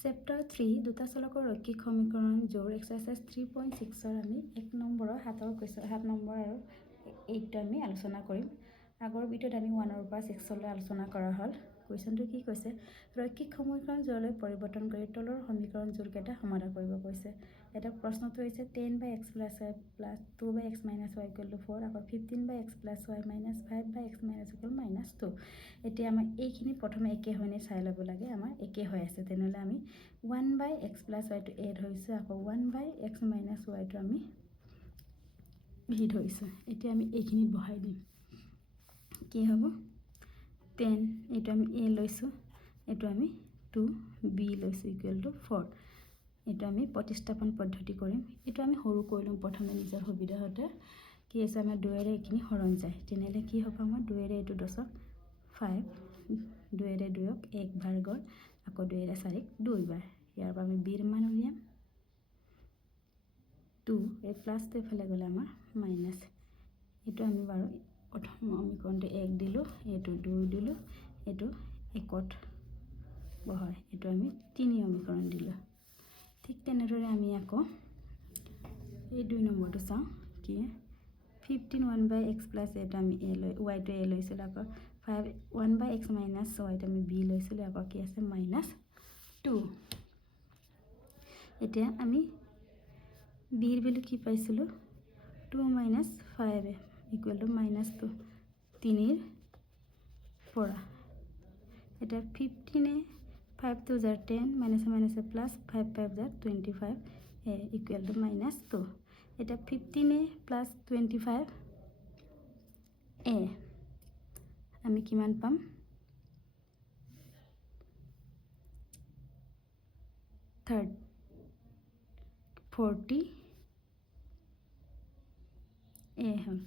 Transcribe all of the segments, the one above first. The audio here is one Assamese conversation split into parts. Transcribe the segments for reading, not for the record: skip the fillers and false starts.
চেপ্টাৰ 3 দুটা চলকৰ ৰৈখিক সমীকৰণ জোৰ এক্সাৰসাইজ 3.6 আমি 1 নম্বৰৰ 7 নম্বৰ আৰু 8 আমি আলোচনা কৰিম। আগৰ ভিডিঅ'ত আমি 1 পৰা 6 লৈ আলোচনা কৰা হ'ল। কুৱেশ্যনটো কি কৈছে, ৰৈখিক সমীকৰণ জোৰলৈ পৰিৱৰ্তন কৰি তলৰ সমীকৰণ জোৰকেইটা সমাধান কৰিব কৈছে। এটা প্ৰশ্নটো হৈছে 10/x + y + 2/x - y = 4, আকৌ 15/x + y - 5/x - 2। এতিয়া আমাৰ এইখিনি প্ৰথমে একে হয়নে চাই ল'ব লাগে। আমাৰ একে হৈ আছে, তেনেহ'লে আমি 1/x + y টো a ধৰিছোঁ, আকৌ 1/x - y টো আমি b ধৰিছোঁ। এতিয়া আমি এইখিনিত বহাই দিম। কি হ'ব, 10 এইটো আমি a লৈছোঁ, এইটো আমি 2b লৈছোঁ = 4। এইটো আমি প্ৰতিস্থাপন পদ্ধতি কৰিম। এইটো আমি সৰু কৰি ল'ম প্ৰথমে নিজৰ সুবিধাতে। কি আছে, আমাৰ 2ৰে এইখিনি হৰণ যায়, তেনেহ'লে কি হ'ব, আমাৰ 2ৰে এইটো 10ক 5, 2ৰে 2ক 1 বাৰ গ'ল, আকৌ 2ৰে 4ক 2 বাৰ। ইয়াৰ পৰা আমি bৰ মান উলিয়াম 2, এই প্লাছটো এফালে গ'লে আমাৰ মাইনাছ। এইটো আমি বাৰু প্ৰথম সমীকৰণটো 1 দিলোঁ, এইটো 2 দিলোঁ, এইটো 1ত বহাই এইটো আমি 3 সমীকৰণ দিলোঁ। ঠিক তেনেদৰে আমি আকৌ এই 2 নম্বৰটো চাওঁ। কি 15 1/x + এইটো আমি y টো a লৈছিলোঁ, আকৌ 5 1/x - y টো আমি b লৈছিলোঁ, আকৌ কি আছে -2। এতিয়া আমি bৰ ভেলু কি পাইছিলোঁ, 2 - 5 = -2 3ৰ পৰা। এতিয়া 15 5 2 = 10, -a প্লাছ 5 5 = 25 = -2। এতিয়া 15a + 25a আমি কিমান পাম, 40a হ'ল।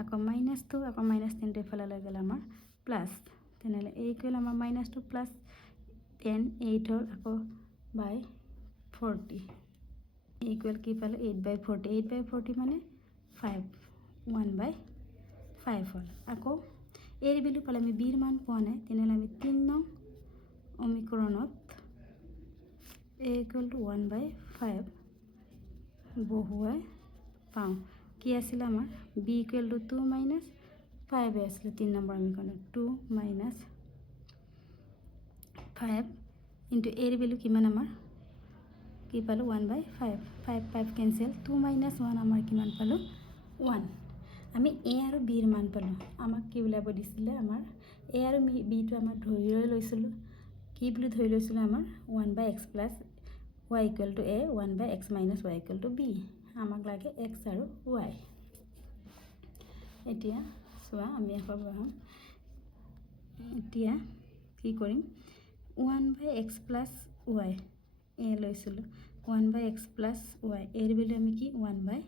আকৌ -2, আকৌ -3টো এফালে লৈ গ'লে আমাৰ প্লাছ, তেনেহ'লে a = আমাৰ -2 + 10 8 হ'ল, আকৌ বাই 40 = কি পালোঁ 8/40। 8/40 মানে 5, 1/5 হ'ল। আকৌ এৰ ভেলু পালে আমি bৰ মান পোৱা নাই, তেনেহ'লে আমি 3 নং সমীকৰণত a = 1/5 বহুৱাই পাওঁ। কি আছিলে আমাৰ b = 2 - 5 আছিলে 3 নম্বৰ সমীকৰণত, 2 - 5 ইনটু এৰ ভেলু কিমান, আমাৰ কি পালোঁ 1/5, 5 5 কেঞ্চেল, 2 - 1 আমাৰ কিমান পালোঁ 1। আমি a আৰু bৰ মান পালোঁ। আমাক কি উলিয়াব দিছিলে, আমাৰ a আৰু b টো আমাৰ ধৰি লৈছিলোঁ। কি বুলি ধৰি লৈছিলোঁ, আমাৰ 1/x + y = a, 1/x - y = b। আমাক লাগে x আৰু y। এতিয়া চোৱা, আমি আকৌ বহাম। এতিয়া কি কৰিম, 1/x + y a লৈছিলোঁ, 1/x + y এৰ ভেলু আমি কি 1/5।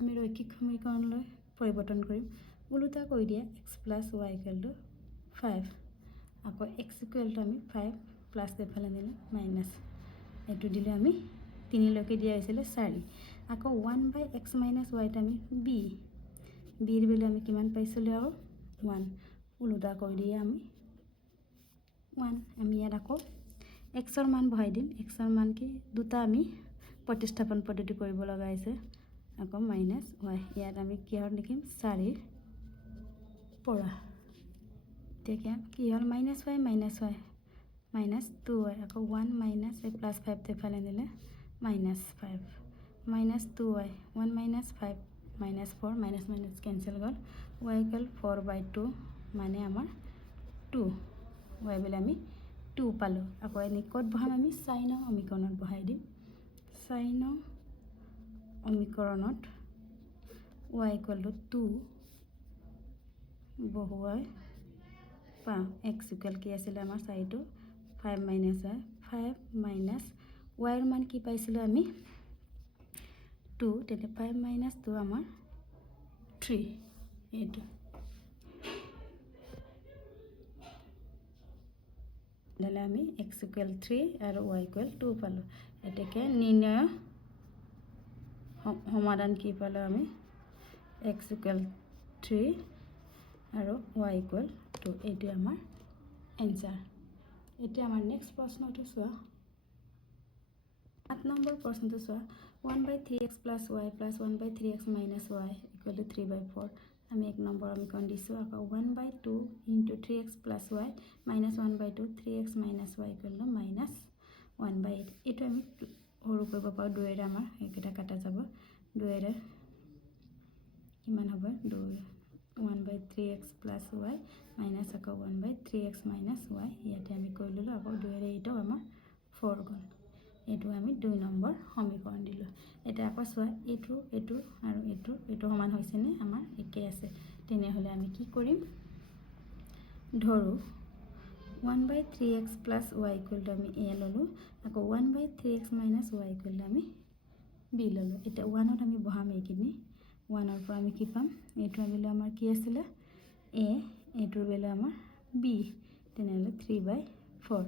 আমি ৰৈখিক সমীকৰণলৈ পৰিৱৰ্তন কৰিম, ওলোটা কৰি দিয়া x + y = 5, আকৌ x = আমি 5 প্লাছ এফালে দিলোঁ মাইনাছ, এইটো দিলোঁ আমি 3লৈকে দিয়া হৈছিলে 4, আকৌ 1/x - y টো আমি bৰ ভেলু আমি কিমান পাইছিলোঁ, আৰু 1 ওলোটা কৰি দিয়ে আমি 1। আমি ইয়াত আকৌ xৰ মান বহাই দিম। xৰ মান কি, দুটা আমি প্ৰতিস্থাপন পদ্ধতি কৰিব লগা হৈছে, আকৌ -y। ইয়াত আমি কিহত লিখিম, 4ৰ পৰা। তেতিয়া কি হ'ল, -y -2y, আকৌ 1 মাইনাছ এই প্লাছ 5টো এফালে নিলে -5 -2y, 1 - 5 -4 - কেঞ্চেল গ'ল, y = 4/2 মানে আমাৰ 2, y বোলে আমি 2 পালোঁ। আকৌ এনেই ক'ত বহাম, আমি 4 নং সমীকৰণত বহাই দিম। 4 নং সমীকৰণত y = 2 বহুৱাই পাওঁ। x = কি আছিলে আমাৰ 4টো 5 - y 5 - y ৰ মান কি পাইছিলোঁ আমি 2, তেতিয়া 5 - 2 আমাৰ 3। এইটো নহ'লে আমি x = 3 আৰু y = 2 পালোঁ। এতেকে নিৰ্ণয় সমাধান কি পালোঁ, আমি x = 3 আৰু y = 2। এইটোৱে আমাৰ এনচাৰ। এতিয়া আমাৰ নেক্সট প্ৰশ্নটো চোৱা। 8 নম্বৰ প্ৰশ্নটো চোৱা 1/3x + y + 1/3x - y = 3/4 আমি 1 নম্বৰ সমীকৰণ দিছোঁ আকৌ 1/2 * 3x + y - 1/2 3x - y = -1/8 এইটো আমি সৰু কৰিব পাৰোঁ 2 এৰে আমাৰ এইকেইটা কাটা যাব 2 এৰে কিমান হ'ব 2 1/3x + y - আকৌ 1/3x - y ইয়াতে আমি কৰি ল'লোঁ আকৌ 2 এৰে এইটো আমাৰ 4 গ'ল এইটো আমি 2 নম্বৰ সমীকৰণ দিলোঁ এটা আকৌ চোৱা এইটো আৰু এইটো সমান হৈছে নে আমাৰ একে আছে তেনেহ'লে আমি কি কৰিম ধৰো 1/3x + y = আমি a ল'লোঁ আকৌ 1/3x - y = আমি b ল'লোঁ এতিয়া 1ত আমি বহাম এইখিনি 1ৰ পৰা আমি কি পাম এইটো আমিলে আমাৰ কি আছিলে a এইটোৰ বেলা আমাৰ b তেনেহ'লে 3/4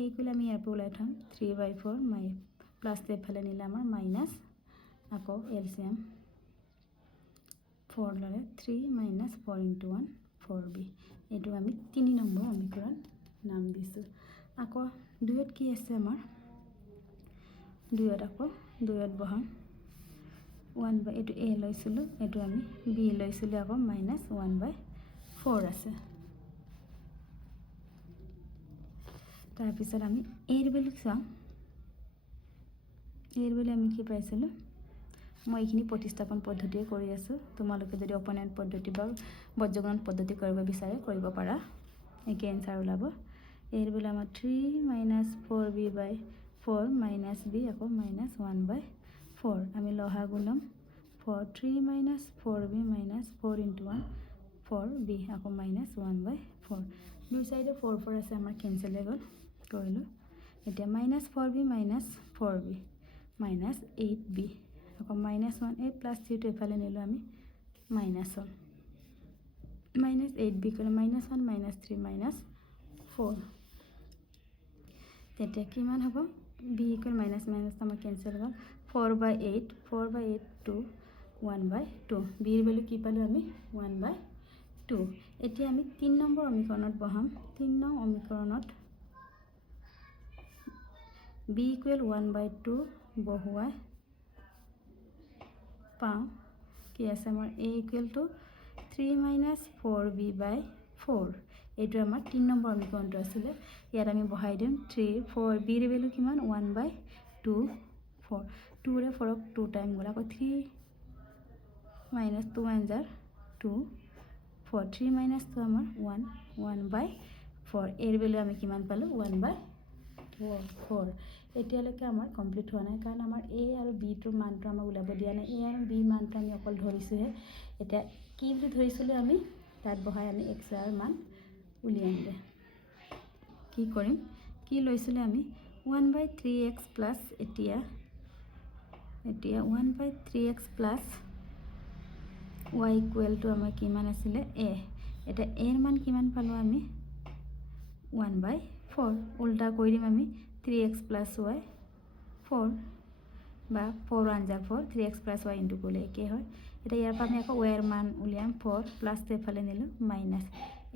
এইগুলো আমি ইয়াৰ পৰা ওলাই থম 3/4 প্লাছ এফালে নিলে আমাৰ মাইনাছ আকৌ এলচিয়াম 4 ল'লে 3 - 4 × 1 4b এইটো আমি 3 নম্বৰ সমীকৰণ নাম দিছোঁ আকৌ 2ত কি আছে আমাৰ 2ত আকৌ 2ত বহাম 1 এইটো a লৈছিলোঁ এইটো আমি b লৈছিলোঁ আকৌ -1/4 আছে তাৰপিছত আমি এৰ ভেলু চাওঁ এৰ ভেলু আমি কি পাইছিলোঁ মই এইখিনি প্ৰতিস্থাপন পদ্ধতিয়ে কৰি আছোঁ তোমালোকে যদি অপনেণ্ট পদ্ধতি বা বজ্ৰগণন পদ্ধতি কৰিব বিচাৰে কৰিব পাৰা একে এনসাৰ ওলাব এৰ ভেলু আমাৰ 3 - 4b/4 - b আকৌ -1/4 আমি লসাগু ল'ম 3 - 4b - 4 × 1 4b আকৌ -1/4 দুই চাইডে 4 4 আছে আমাৰ কেনসেল হৈ গ'ল কৰিলোঁ এতিয়া -4b - 4b -8b আকৌ -1 এই প্লাছ 3 টো এফালে নিলোঁ আমি -1 -8b কৰি -1 -3 -4 তেতিয়া কিমান হ'ব b = মাইনাছ আমাৰ কেনসেল হ'ল 4/8 4/8 1/2 b ৰ ভ্যালু কি পালোঁ আমি 1/2 এতিয়া আমি 3 নম্বৰ সমীকৰণত বহাম 3 নং সমীকৰণত b = 1/2 বহুৱাই পাওঁ কি আছে আমাৰ a = 3 - 4b/4 এইটো আমাৰ 3 নম্বৰ সমীকৰণটো আছিলে ইয়াত আমি বহাই দিম 3 4 b ৰ ভ্যালু কিমান 1/2 4 2 ৰে 4 ক 2 টাইম গ'ল আকৌ 3 - 2 * 2 4 3 - 2 আমাৰ 1/4 এৰ ভ্যালু আমি কিমান পালোঁ 1/4 এতিয়ালৈকে আমাৰ কমপ্লিট হোৱা নাই কাৰণ আমাৰ a আৰু b টোৰ মানটো আমাক ওলাব দিয়া নাই a আৰু b মানটো আমি অকল ধৰিছোঁহে এতিয়া কি বুলি ধৰিছিলোঁ আমি তাত বহাই আমি x ৰ মান উলিয়াম দে কি কৰিম কি লৈছিলে আমি 1/3x প্লাছ এতিয়া 1/3x প্লাছ y = আমাৰ কিমান আছিলে a এটা a ৰ মান কিমান পালোঁ আমি 1/4 উল্টা কৰি দিম আমি 3x + y 4 বা 4 * 4 3x + y ইনটু কৰিলে একে হয় এটা ইয়াৰ পৰা আমি আকৌ y ৰ মান উলিয়াম 4 প্লাছ এফালে নিলোঁ মাইনাছ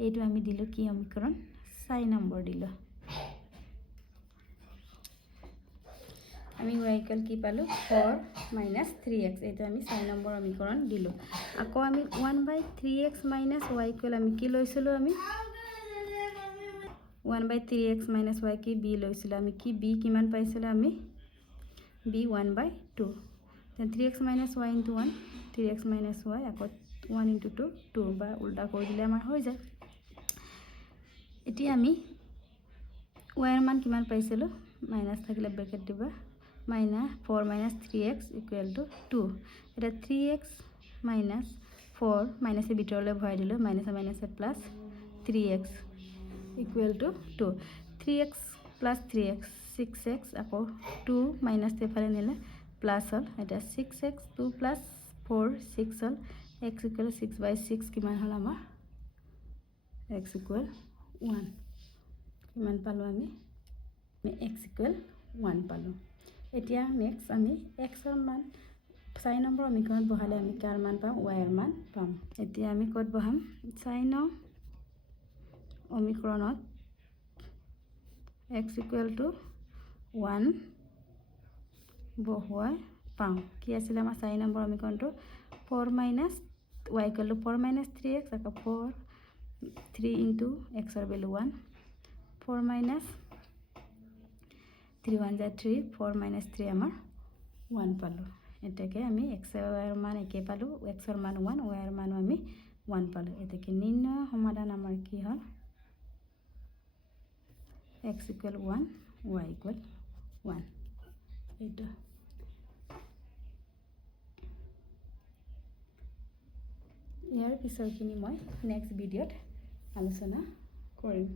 এইটো আমি দিলোঁ কি সমীকৰণ 4 নম্বৰ দিলোঁ আমি y = কি পালোঁ 4 - 3x এইটো আমি 4 নম্বৰ সমীকৰণ দিলোঁ আকৌ আমি 1/3x - y = আমি কি লৈছিলোঁ আমি 1/3x - y কি b লৈছিলোঁ আমি কি b কিমান পাইছিলোঁ আমি b 1/2 3x - y × 1 3x - y আকৌ 1 × 2 2 বা উল্টা কৰি দিলে আমাৰ হৈ যায় এতিয়া আমি y ৰ মান কিমান পাইছিলোঁ মাইনাছ থাকিলে ব্ৰেকেট দিবা -4 - 3x = 2 এটা 3x - 4 মাইনাছে ভিতৰলৈ ভৰাই দিলোঁ মাইনাছে মাইনাছে plus 3x = 2 3x + 3x 6x আকৌ 2 মাইনাছ এফালে নিলে প্লাছ হ'ল এটা 6x 2 + 4 6 হ'ল x = 6/6 কিমান হ'ল আমাৰ x = 1 কিমান পালোঁ আমি x = 1 পালোঁ এতিয়া নেক্সট আমি x ৰ মান 4 নম্বৰ সমীকৰণত বহালে আমি কাৰ মান পাম y ৰ মান পাম এতিয়া আমি ক'ত বহাম 4 নং সমীকৰণত x = 1 বহুৱাই পাওঁ। কি আছিলে আমাৰ 4 নম্বৰ সমীকৰণটো 4 minus y equal to 4 minus 3x আকৌ 4 3 ইনটু xৰ ভেলু 1 4 মাইনাছ 3 1 যায় 3 4 মাইনাছ 3 আমাৰ 1 পালোঁ। এতেকে আমি xৰ মান একে পালোঁ, xৰ মান 1, yৰ মানো আমি 1 পালোঁ। এতেকে নিৰ্ণয় সমাধান আমাৰ কি হ'ল x ইকুৱেল 1 y ইকুৱেল 1 এইটো। ইয়াৰ পিছৰখিনি মই নেক্সট ভিডিঅ'ত আলোচনা কৰিম।